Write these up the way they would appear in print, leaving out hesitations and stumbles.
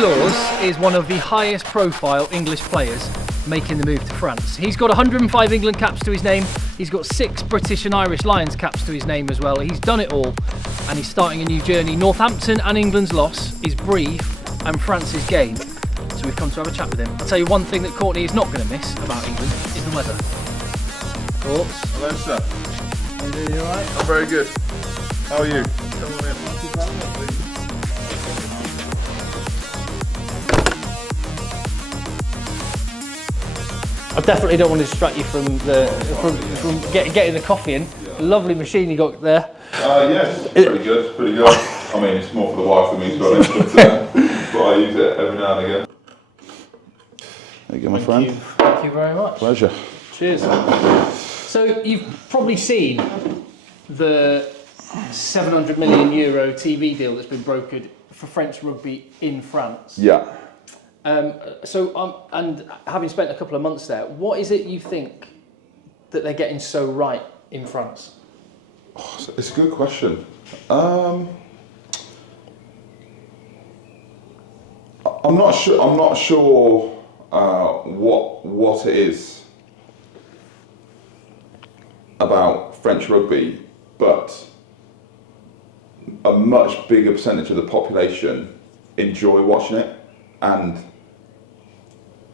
LAWES is one of the highest profile English players making the move to France. He's got 105 England caps to his name. He's got 6 British and Irish Lions caps to his name as well. He's done it all and he's starting a new journey. Northampton and England's loss is Brive and France's gain. So we've come to have a chat with him. I'll tell you one thing that Courtney is not going to miss about England is the weather. Thoughts? Hello, sir. How you doing? You alright? I'm very good. How are you? Come on in. I definitely don't want to distract you from getting the coffee in. Lovely machine you got there. Yes, pretty good, pretty good. I mean, it's more for the wife than me, to be honest, but I use it every now and again. There you go, my friend. Thank you very much. Pleasure. Cheers. So you've probably seen the €700 million TV deal that's been brokered for French rugby in France. Yeah. And having spent a couple of months there, what is it you think that they're getting so right in France? Oh, it's a good question. I'm not sure what it is about French rugby, but a much bigger percentage of the population enjoy watching it, and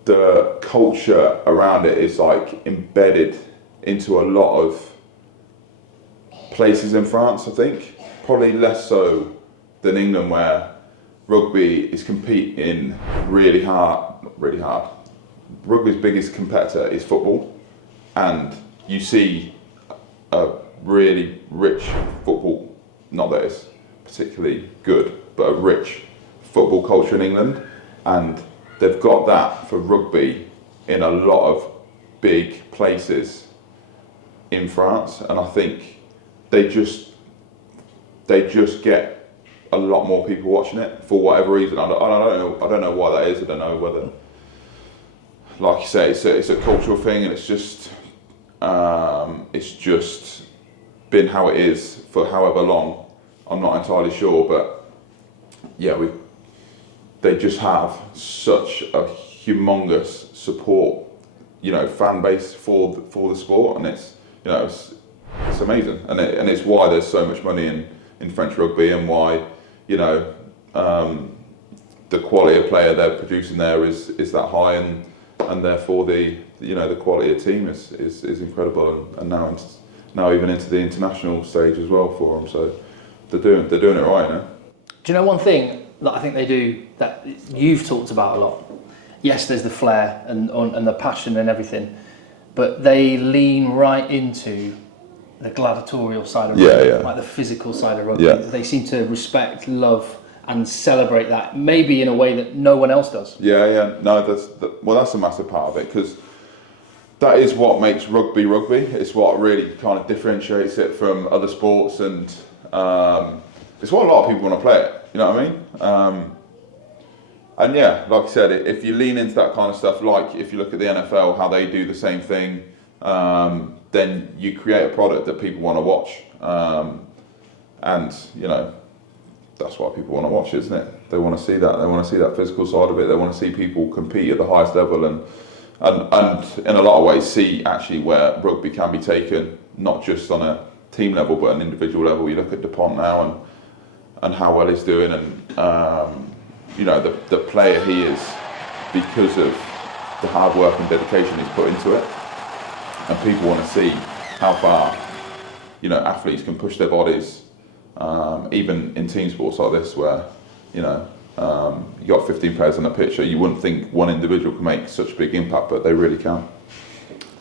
the culture around it is like embedded into a lot of places in France, I think. Probably less so than England, where rugby is competing really hard. Rugby's biggest competitor is football, and you see a really rich football, not that it's particularly good, but a rich football culture in England, and they've got that for rugby in a lot of big places in France, and I think they just get a lot more people watching it for whatever reason. I don't know why that is. I don't know whether, like you say, it's a cultural thing, and it's just been how it is for however long. I'm not entirely sure, but yeah, they just have such a humongous support, fan base for the sport, and it's amazing, and it's why there's so much money in French rugby, and why the quality of player they're producing there is that high, and therefore the quality of team is incredible, and now even into the international stage as well for them. So they're doing it right now. Do you know one thing that I think they do that you've talked about a lot? Yes, there's the flair and the passion and everything, but they lean right into the gladiatorial side of rugby, like the physical side of rugby. Yeah. They seem to respect, love, and celebrate that, maybe in a way that no one else does. Yeah. No, that's a massive part of it, because that is what makes rugby rugby. It's what really kind of differentiates it from other sports, and it's what a lot of people want to play it. You know what I mean? And yeah, like I said, if you lean into that kind of stuff, like if you look at the NFL, how they do the same thing, then you create a product that people want to watch, and that's why people want to watch, isn't it? They want to see that. They want to see that physical side of it. They want to see people compete at the highest level, and in a lot of ways see actually where rugby can be taken, not just on a team level but an individual level. You look at DuPont now and how well he's doing, and the player he is because of the hard work and dedication he's put into it. And people want to see how far athletes can push their bodies, even in team sports like this, where you got 15 players on the pitch, so you wouldn't think one individual can make such a big impact, but they really can.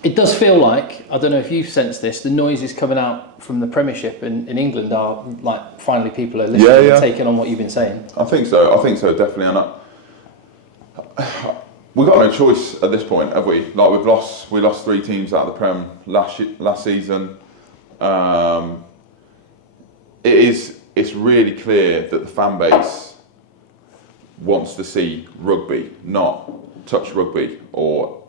It does feel like, I don't know if you've sensed this, the noises coming out from the Premiership in England are like finally people are listening and taking on what you've been saying. I think so definitely. And we've got no choice at this point, have we? Like we lost 3 teams out of the Prem last season. It's really clear that the fan base wants to see rugby, not touch rugby or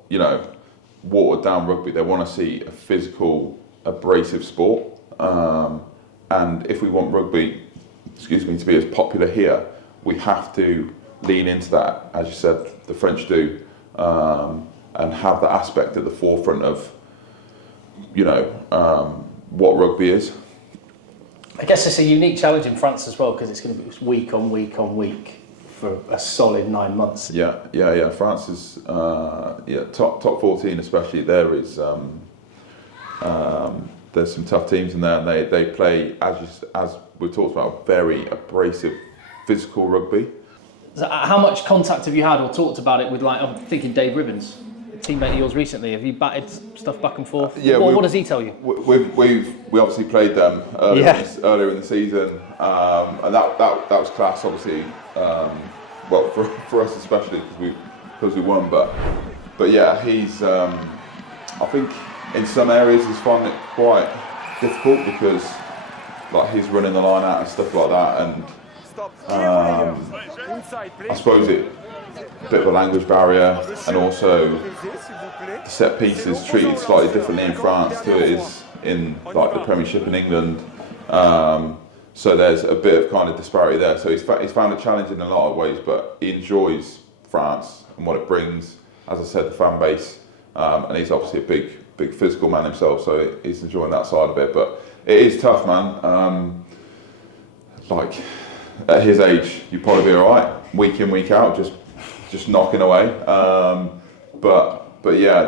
watered down rugby. They want to see a physical, abrasive sport. And if we want rugby, to be as popular here, we have to lean into that, as you said, the French do, and have that aspect at the forefront of, what rugby is. I guess it's a unique challenge in France as well, because it's going to be week on week on week for a solid 9 months. Yeah. France is top 14 especially. There is there's some tough teams in there, and they play, as we talked about, very abrasive, physical rugby. So how much contact have you had or talked about it with, like, I'm thinking Dave Ribbons, a teammate of yours recently? Have you batted stuff back and forth? Yeah. What does he tell you? We obviously played them earlier in the season, and that was class, obviously. Well, for us especially because we won, but yeah, he's I think in some areas he's finding it quite difficult because like he's running the line out and stuff like that, and I suppose a bit of a language barrier, and also the set piece is treated slightly differently in France to it is in like the Premiership in England. So there's a bit of kind of disparity there. So he's found it challenging in a lot of ways, but he enjoys France and what it brings. As I said, the fan base, and he's obviously a big physical man himself, so he's enjoying that side of it. But it is tough, man. Like at his age, you'd probably be all right, week in, week out, just knocking away. But yeah,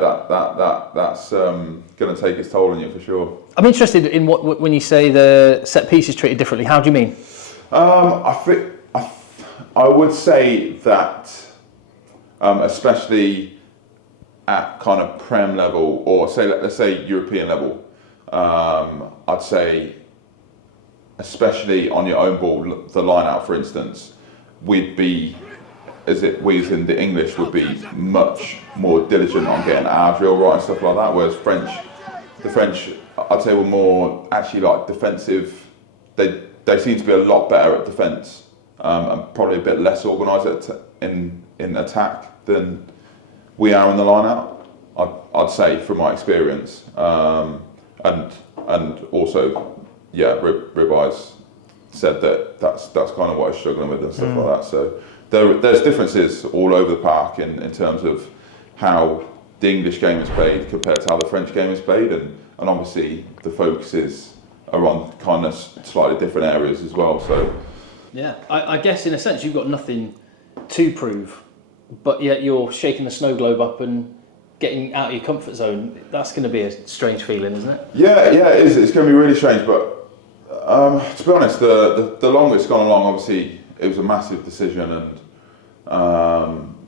that's going to take its toll on you for sure. I'm interested in when you say the set piece is treated differently. How do you mean? I would say that, especially at kind of Prem level, or let's say European level, I'd say, especially on your own ball, the line out, for instance, we as in the English would be much more diligent on getting our drill right and stuff like that, whereas the French, I'd say, were more actually like defensive. They seem to be a lot better at defence, and probably a bit less organised in attack than we are in the line out. I'd say from my experience, and also, yeah, Ribeyes said that's kind of what he's struggling with and stuff like that. So there's differences all over the park in terms of how the English game is played compared to how the French game is played, and obviously the focuses are on kind of slightly different areas as well. So yeah, I guess in a sense you've got nothing to prove, but yet you're shaking the snow globe up and getting out of your comfort zone. That's going to be a strange feeling, isn't it? Yeah, it is. It's going to be really strange, but to be honest, the longer it's gone along, obviously it was a massive decision, and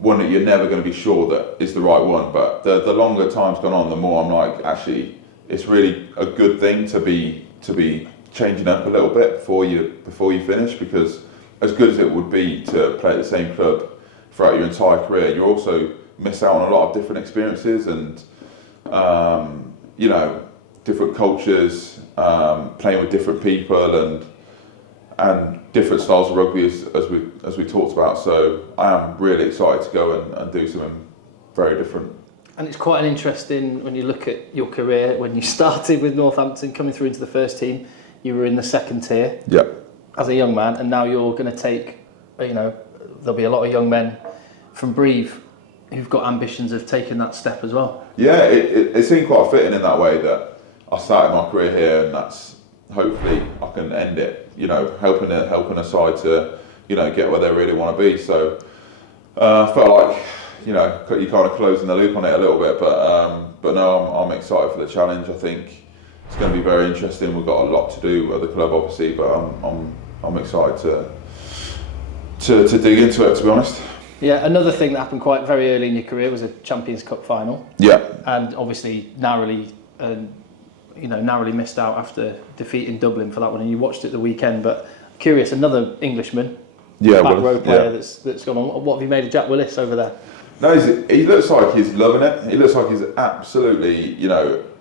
one that you're never going to be sure that is the right one. But the longer time's gone on, the more I'm like, actually, it's really a good thing to be changing up a little bit before you finish, because as good as it would be to play at the same club throughout your entire career, you also miss out on a lot of different experiences and different cultures, playing with different people and different styles of rugby as we talked about. So I am really excited to go and do something very different. And it's quite an interesting, when you look at your career, when you started with Northampton, coming through into the first team, you were in the second tier as a young man, and now you're going to take, there'll be a lot of young men from Brive who've got ambitions of taking that step as well. Yeah, it seemed quite fitting in that way that I started my career here, and that's hopefully I can end it, helping a side to, get where they really want to be. So felt like, you're kind of closing the loop on it a little bit, but no, I'm excited for the challenge. I think it's going to be very interesting. We've got a lot to do at the club, obviously, but I'm excited to dig into it, to be honest. Yeah, another thing that happened quite very early in your career was a Champions Cup final. Yeah. And obviously narrowly missed out after defeating Dublin for that one, and you watched it the weekend. But curious, another Englishman, back row player that's gone on. What have you made of Jack Willis over there? No, he looks like he's loving it. He looks like he's absolutely,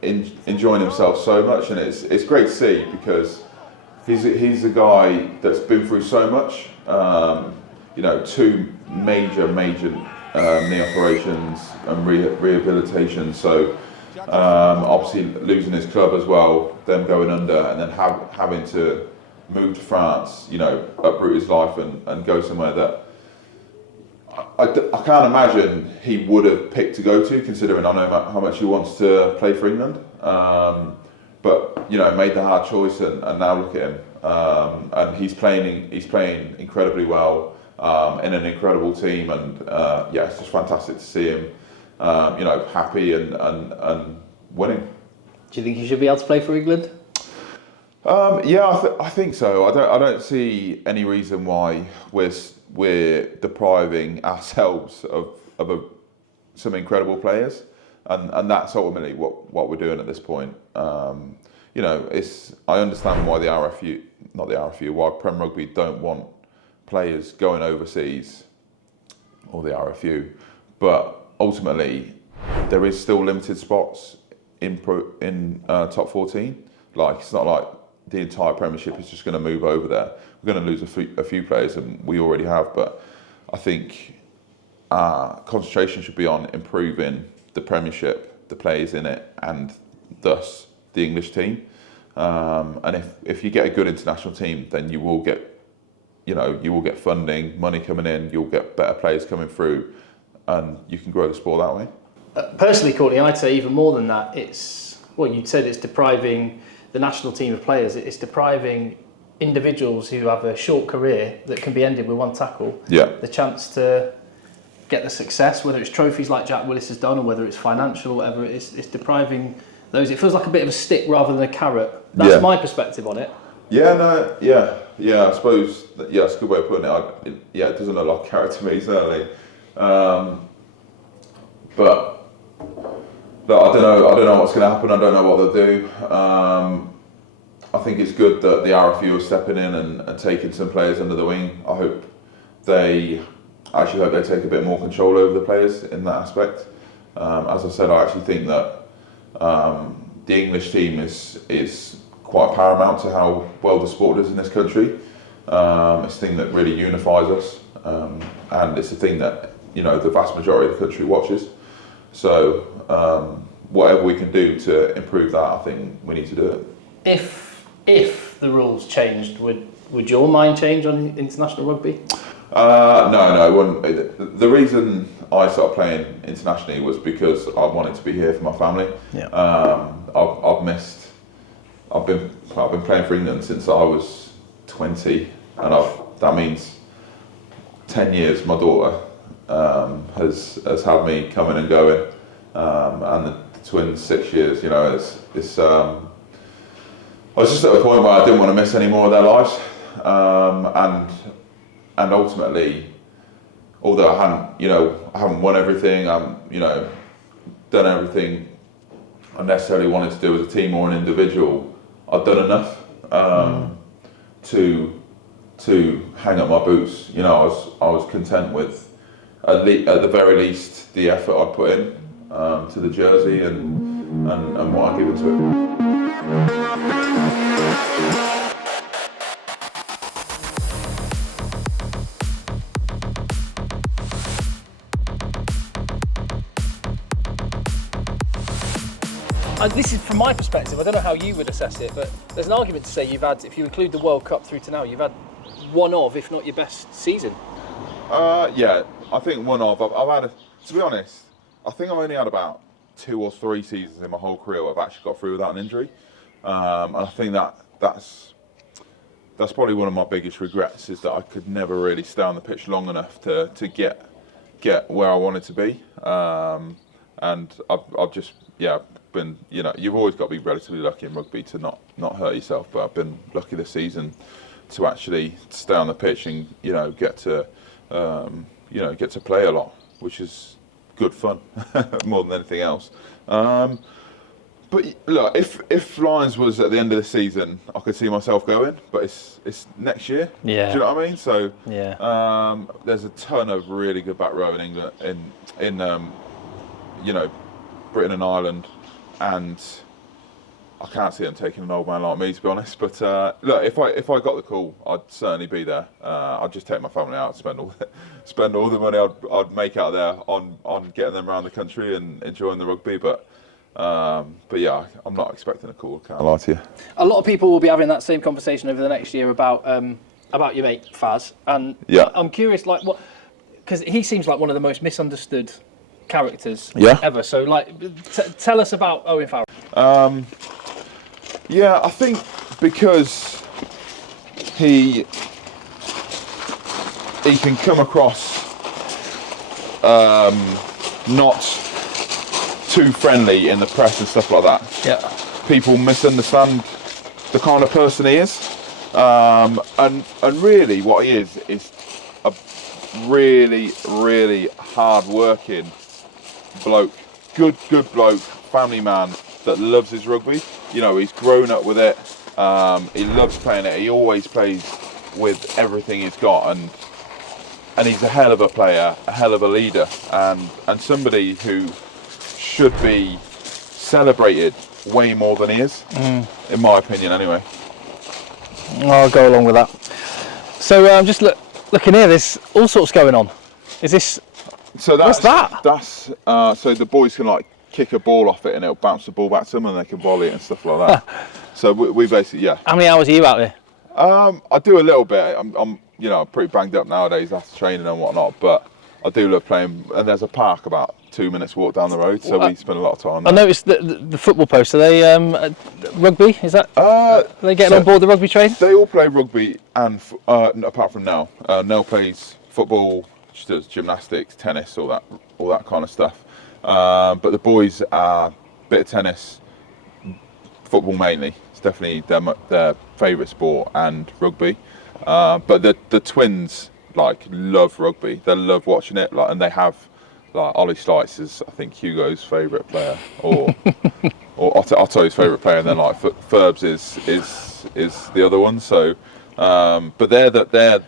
enjoying himself so much, and it's great to see, because he's a guy that's been through so much. 2 major knee operations and rehabilitation. So obviously losing his club as well, them going under, and then having to move to France, uproot his life and go somewhere that I can't imagine he would have picked to go to, considering I know how much he wants to play for England. But made the hard choice, and now look at him. And he's playing incredibly well in an incredible team, and it's just fantastic to see him, happy and winning. Do you think he should be able to play for England? I think so. I don't see any reason why we're depriving ourselves of some incredible players, and that's ultimately what we're doing at this point. I understand why why Prem Rugby don't want players going overseas, or the RFU, but ultimately there is still limited spots in top 14. Like, it's not like the entire Premiership is just going to move over there. We're going to lose a few players, and we already have. But I think concentration should be on improving the Premiership, the players in it, and thus the English team. And if you get a good international team, then you will get funding, money coming in. You'll get better players coming through, and you can grow the sport that way. Personally, Courtney, I'd say even more than that. You said it's depriving the national team of players. It's depriving individuals who have a short career that can be ended with one tackle. Yeah. The chance to get the success, whether it's trophies like Jack Willis has done, or whether it's financial, whatever it is, it's depriving those. It feels like a bit of a stick rather than a carrot. That's my perspective on it. I suppose that's a good way of putting it. It doesn't look like a carrot to me, certainly. But I don't know what's going to happen. I don't know what they'll do. I think it's good that the RFU are stepping in and taking some players under the wing. I hope they take a bit more control over the players in that aspect. As I said, I actually think that the English team is quite paramount to how well the sport is in this country. It's a thing that really unifies us, and it's a thing that the vast majority of the country watches. So whatever we can do to improve that, I think we need to do it. If the rules changed, would your mind change on international rugby? No, it wouldn't. The reason I started playing internationally was because I wanted to be here for my family. Yeah. I've been playing for England since I was 20, and that means 10 years. My daughter has had me coming and going, and the twins 6 years. I was just at a point where I didn't want to miss any more of their lives, and ultimately, although I haven't won everything, done everything I necessarily wanted to do as a team or an individual, I've done enough to hang up my boots. I was content with at the very least the effort I put in to the jersey and what I give into it. This is from my perspective. I don't know how you would assess it, but there's an argument to say if you include the World Cup through to now, you've had one of, if not your best season. I think one of. I've had, to be honest, I think I've only had about 2 or 3 seasons in my whole career where I've actually got through without an injury. And I think that's probably one of my biggest regrets, is that I could never really stay on the pitch long enough to get where I wanted to be. And I've just been, you've always got to be relatively lucky in rugby to not hurt yourself, but I've been lucky this season to actually stay on the pitch and get to play a lot, which is good fun more than anything else. But look, if Lions was at the end of the season, I could see myself going, but it's next year. Yeah. Do you know what I mean? So yeah. There's a ton of really good back row in England, in Britain and Ireland, and I can't see them taking an old man like me, to be honest. But look, if I got the call, I'd certainly be there. I'd just take my family out, spend all the money I'd make out there on getting them around the country and enjoying the rugby. But yeah, I'm not expecting a call. Can't lie to you. A lot of people will be having that same conversation over the next year about your mate Faz, and yeah. I'm curious, because he seems like one of the most misunderstood characters Yeah. ever. So, like, tell us about Owen Farrell. Yeah, I think because he can come across not too friendly in the press and stuff like that. Yeah. People misunderstand the kind of person he is, and really what he is a really hard working bloke, good bloke, family man that loves his rugby. You know, he's grown up with it. He loves playing it. He always plays with everything he's got, and he's a hell of a player, a hell of a leader, and somebody who should be celebrated way more than he is, in my opinion, anyway. I'll go along with that. So I'm just looking here. There's all sorts going on. Is this? So what's that? That's so the boys can like kick a ball off it and it'll bounce the ball back to them and they can volley it and stuff like that. So we basically, yeah. How many hours are you out there? I do a little bit. I'm pretty banged up nowadays after training and whatnot, but I do love playing. And there's a park about 2 minutes walk down the road, so we spend a lot of time there. I noticed that the football posts, are they rugby? Is that? Are they getting on board the rugby train? They all play rugby, and apart from Nell. Nell plays football, she does gymnastics, tennis, all that kind of stuff. But the boys are a bit of tennis, football mainly. It's definitely their favourite sport, and rugby. But the twins love rugby. They love watching it, and they have Ollie Slice is, I think, Hugo's favourite player, or Otto's favourite player, and then Ferbs is the other one. So, but they're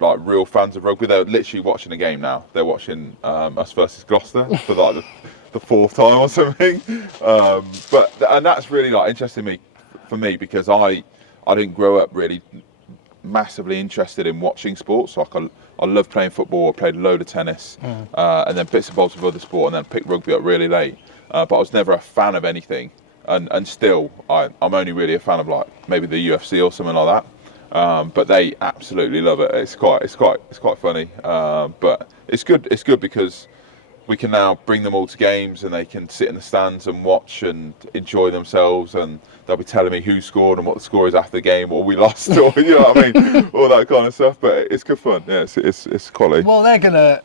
real fans of rugby. They're literally watching a game now. They're watching us versus Gloucester for the fourth time or something. And that's really interesting for me because I didn't grow up really massively interested in watching sports. I love playing football. I played a load of tennis, and then bits and bobs of other sport, and then picked rugby up really late. But I was never a fan of anything, and still I'm only really a fan of maybe the UFC or something like that. But they absolutely love it. It's quite funny. But it's good because we can now bring them all to games and they can sit in the stands and watch and enjoy themselves, and they'll be telling me who scored and what the score is after the game, or we lost, or you know what I mean, all that kind of stuff. But it's good fun. Yeah, it's quality. Well, they're gonna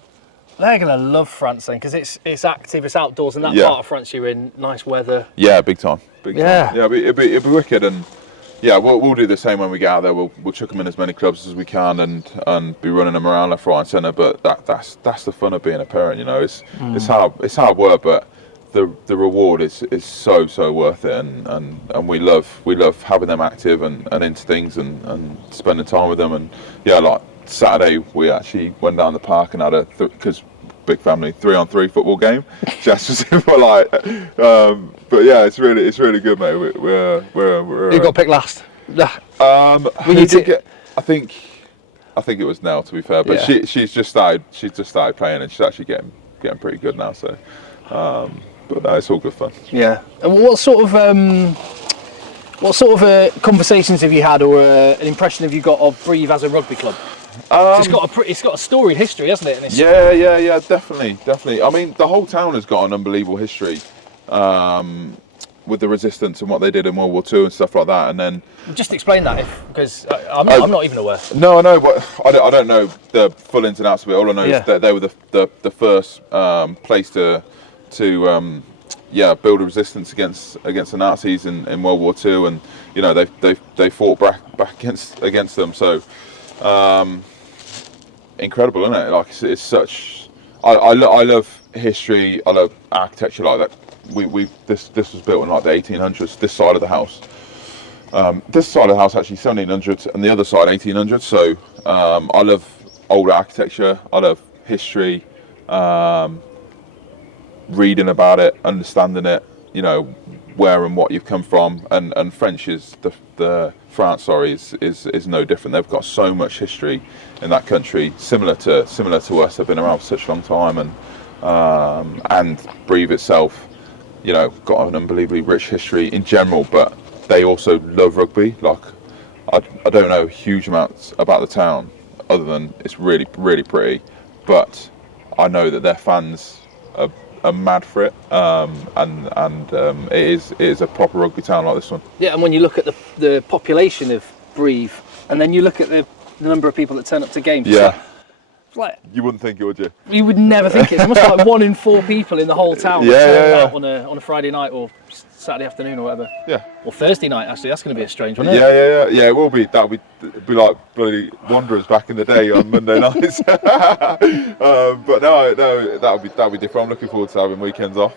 love France then, because it's active, it's outdoors, and that part of France you're in, nice weather. Yeah, big time. Yeah. Yeah, it'd be wicked, and yeah, we'll do the same when we get out there. We'll chuck them in as many clubs as we can and be running them around left, right, and centre. But that's the fun of being a parent, you know. It's hard work, but the reward is so worth it, and we love having them active and into things and spending time with them. And yeah, Saturday we actually went down the park and had because big family 3-on-3 football game. Just was but yeah, it's really good, mate. We're You got picked last. I think it was Nell, to be fair, but Yeah. she's just started playing and she's actually getting pretty good now. So, but no, it's all good fun. Yeah. And what sort of conversations have you had, or an impression have you got of Brive as a rugby club? It's got a storied history, hasn't it? And Yeah, definitely. I mean, the whole town has got an unbelievable history with the resistance and what they did in World War II and stuff like that. And then just explain that, because I'm not even aware. No, I know, but I don't know the full ins and outs of it. All I know is that they were the first place to build a resistance against the Nazis in World War II, and you know they fought back against them. So incredible, isn't it? It's such. I love history. I love architecture like that. This was built in the 1800s. This side of the house. This side of the house actually 1700s, and the other side 1800s. So I love old architecture. I love history. Reading about it, understanding it, you know, where and what you've come from, and French is France is no different. They've got so much history in that country, similar to us. They've been around for such a long time, and Brive itself, you know, got an unbelievably rich history in general, but they also love rugby. I don't know huge amounts about the town other than it's really pretty. but I know that their fans are mad for it, and it is a proper rugby town like this one. Yeah, and when you look at the population of Brive, and then you look at the number of people that turn up to games, Yeah. like, You wouldn't think it, would you? you would never think it. It's almost like 1 in 4 people in the whole town that turn out on a Friday night or Saturday afternoon or whatever. Yeah. Or Thursday night, actually. That's going to be a strange one, Yeah, it will be. That'll be like bloody Wanderers back in the day on Monday nights. But no, that'll be different. I'm looking forward to having weekends off,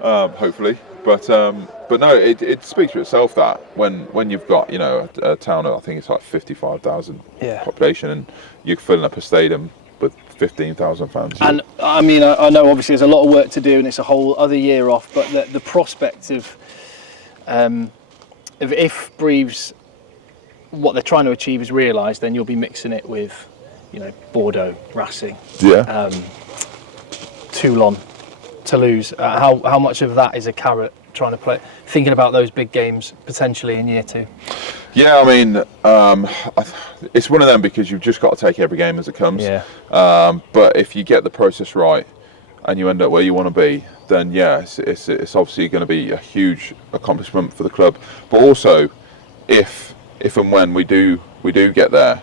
hopefully. But no, it speaks for itself that when you've got, you know, a town of, I think it's like 55,000 population, and you're filling up a stadium with 15,000 fans. And I mean, I know obviously there's a lot of work to do and it's a whole other year off, but the prospect of if Brive's, what they're trying to achieve is realised, then you'll be mixing it with, you know, Bordeaux, Racing, Toulon, Toulouse. How much of that is a carrot trying to play, thinking about those big games potentially in year 2? Yeah, I mean, it's one of them because you've just got to take every game as it comes. Yeah. But if you get the process right and you end up where you want to be, then yeah, it's obviously going to be a huge accomplishment for the club. But also, if and when we do get there,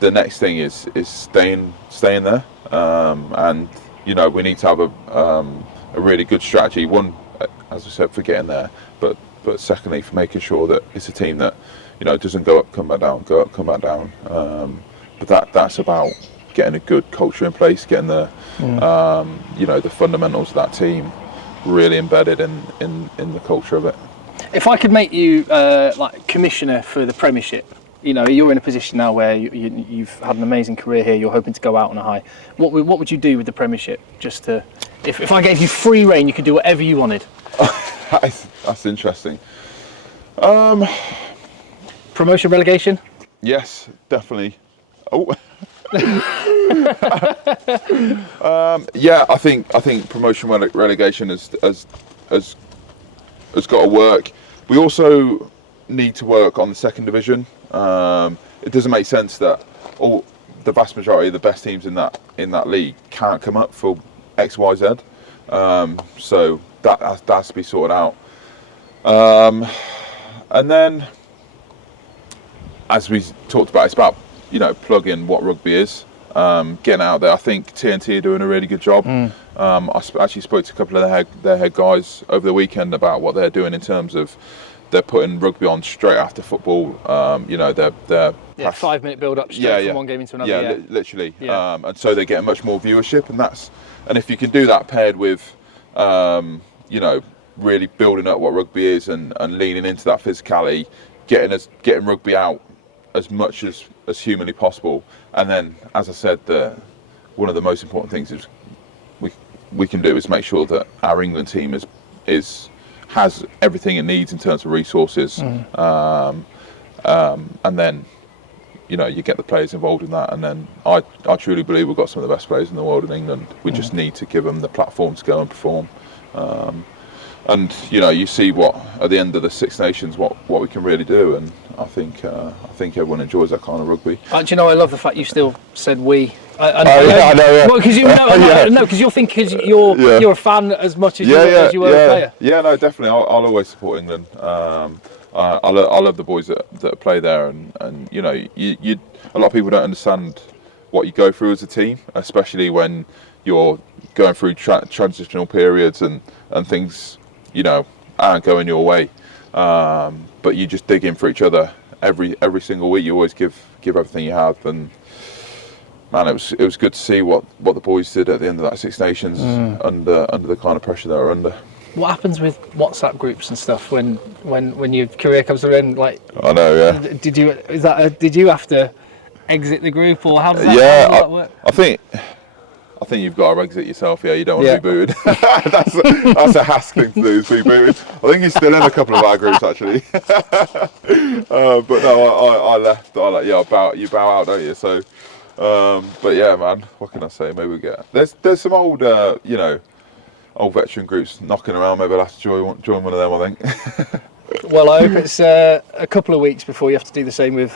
the next thing is staying there. And you know, we need to have a really good strategy. One, as I said, for getting there, but secondly, for making sure that it's a team that, you know, doesn't go up, come back down, go up, come back down. But that's about getting a good culture in place, getting the you know, the fundamentals of that team really embedded in the culture of it. If I could make you like commissioner for the Premiership, you know, you're in a position now where you've had an amazing career here. You're hoping to go out on a high. What would you do with the Premiership? Just to, if I gave you free reign, you could do whatever you wanted. That's interesting. Promotion, relegation? Yes, definitely. Oh. Yeah, I think promotion, relegation has got to work. We also need to work on the second division. It doesn't make sense that the vast majority of the best teams in that league can't come up for X, Y, Z. So that has to be sorted out. And then, as we talked about, it's about, you know, plugging what rugby is, getting out there. I think TNT are doing a really good job. I actually spoke to a couple of their head guys over the weekend about what they're doing in terms of they're putting rugby on straight after football. You know, they're 5-minute build up straight from one game into another. Yeah, literally. Yeah. And so they're getting much more viewership, and if you can do that paired with, you know, really building up what rugby is and leaning into that physicality, getting rugby out as much as humanly possible, and then, as I said, one of the most important things is we can do is make sure that our England team has everything it needs in terms of resources, and then, you know, you get the players involved in that, and then I truly believe we've got some of the best players in the world in England. We just need to give them the platform to go and perform. And you know, you see what at the end of the Six Nations what we can really do, and I think everyone enjoys that kind of rugby. Do you know, I love the fact you still said we. I know. Yeah. Well, because you'll think you're a fan as much as you were a player. Yeah, no, definitely. I'll always support England. I love the boys that play there, and you know, you a lot of people don't understand what you go through as a team, especially when you're going through transitional periods and things, you know, aren't going your way. But you just dig in for each other every single week. You always give everything you have, and man, it was good to see what the boys did at the end of that Six Nations under the kind of pressure they were under. What happens with WhatsApp groups and stuff when your career comes to an end? Like, I know, yeah. Did you have to exit the group, or how does that work? I think you've got to exit yourself. Yeah, you don't want to be booed. that's a Hask thing to do, is be booed. I think he's still in a couple of our groups actually. But no, I left. You bow out, don't you? So, but yeah, man. What can I say? Maybe we get. There's some old, you know, old veteran groups knocking around. Maybe I'll have to join one of them, I think. Well, I hope it's a couple of weeks before you have to do the same with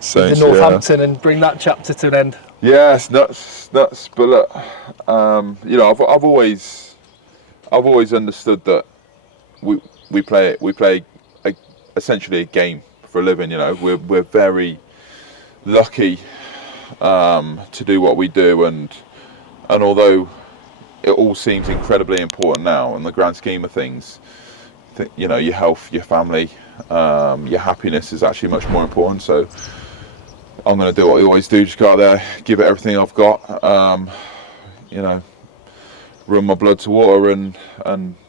So with the Northampton and bring that chapter to an end. Yeah, it's nuts. But look, you know, I've always understood that we play essentially a game for a living. You know, we're very lucky to do what we do, and although it all seems incredibly important now in the grand scheme of things, you know, your health, your family, your happiness is actually much more important. So I'm going to do what I always do, just go out there, give it everything I've got, you know, run my blood to water, and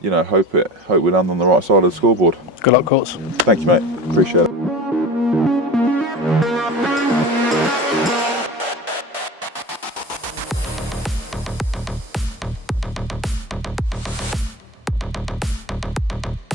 you know, hope we land on the right side of the scoreboard. Good luck, Courts. Thank you, mate. Appreciate it.